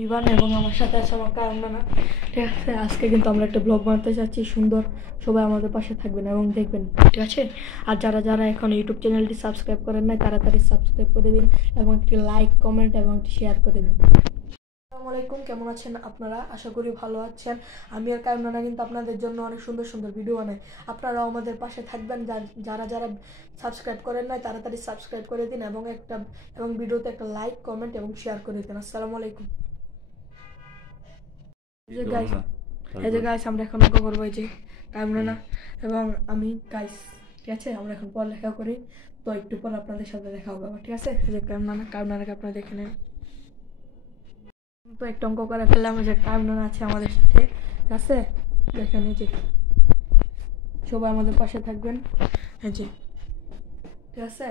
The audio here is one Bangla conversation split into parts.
ইভান এবং আমার সাথে আছে আমার কারণ না, ঠিক আছে। আজকে কিন্তু আমরা একটা ব্লগ বানাতে চাচ্ছি সুন্দর, সবাই আমাদের পাশে থাকবেন এবং দেখবেন, ঠিক আছে। আর যারা যারা এখন ইউটিউব চ্যানেলটি সাবস্ক্রাইব করেন নাই তাড়াতাড়ি সাবস্ক্রাইব করে দিন এবং একটি লাইক কমেন্ট এবং একটি শেয়ার করে দিন। আসসালামু আলাইকুম, কেমন আছেন আপনারা? আশা করি ভালো আছেন। আমি আর কারণ কিন্তু আপনাদের জন্য অনেক সুন্দর সুন্দর ভিডিও বানাই, আপনারাও আমাদের পাশে থাকবেন। যারা যারা সাবস্ক্রাইব করেন নাই তাড়াতাড়ি সাবস্ক্রাইব করে দিন এবং ভিডিওতে একটা লাইক কমেন্ট এবং শেয়ার করে দিন। আসসালামু আলাইকুম। এই যে গাইস আমরা এখন অঙ্ক করবো, এই যে কামরানা এবং আমি গাইস, ঠিক আছে। আমরা এখন পড়ালেখা করি, তো একটু পর আপনাদের সাথে দেখা হবে আবার, ঠিক আছে। এই যে কামরানাকে আপনারা দেখে নেন। তো একটা অঙ্ক করে ফেললাম, যে কামরানা আছে আমাদের সাথে, ঠিক আছে। দেখেন এই যে সবাই আমাদের পাশে থাকবেন, এই যে, ঠিক আছে।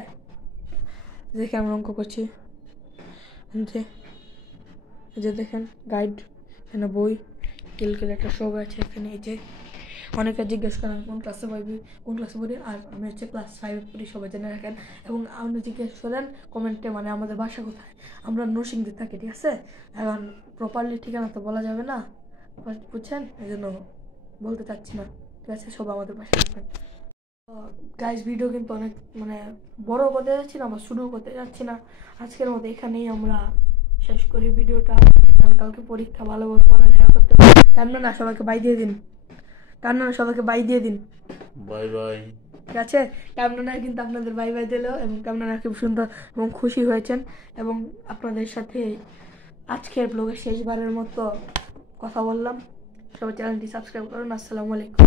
দেখে আমরা অঙ্ক করছি, এই যে দেখেন গাইড, এখানে বই, ক্যালকুলেটর সব আছে এখানে। এই যে অনেকে জিজ্ঞেস করেন কোন ক্লাসে পড়ি, আর আমি হচ্ছে ক্লাস 5 পড়ি, সবাই জেনে রাখেন। এবং আপনি জিজ্ঞেস করেন কমেন্টে মানে আমাদের বাসা কোথায়, আমরা নরসিংদী থাকি, ঠিক আছে। এখন প্রপারলি ঠিকানা তো বলা যাবে না, বুঝছেন, এই জন্য বলতে চাচ্ছি না, ঠিক আছে। সবাই আমাদের বাসা থাকবেন। গাইস ভিডিও কিন্তু অনেক মানে বড় করতে যাচ্ছি না বা শুরু করতে যাচ্ছি না, আজকের মতো এখানেই আমরা শেষ করি ভিডিওটা, কারণ কালকে পরীক্ষা, ভালোভাবে পড়ালেখা করতে হবে। কান্না সবাইকে বাই দিয়ে দিন, সবাইকে বাই দিয়ে দিন, বাই বাই, ঠিক আছে। কামনার কিন্তু আপনাদের বাই বাই দিল এবং কামনারা খুব সুন্দর এবং খুশি হয়েছেন। এবং আপনাদের সাথে আজকের ব্লগের শেষবারের মতো কথা বললাম, সবাই চ্যানেলটি সাবস্ক্রাইব করুন। আসসালামু আলাইকুম।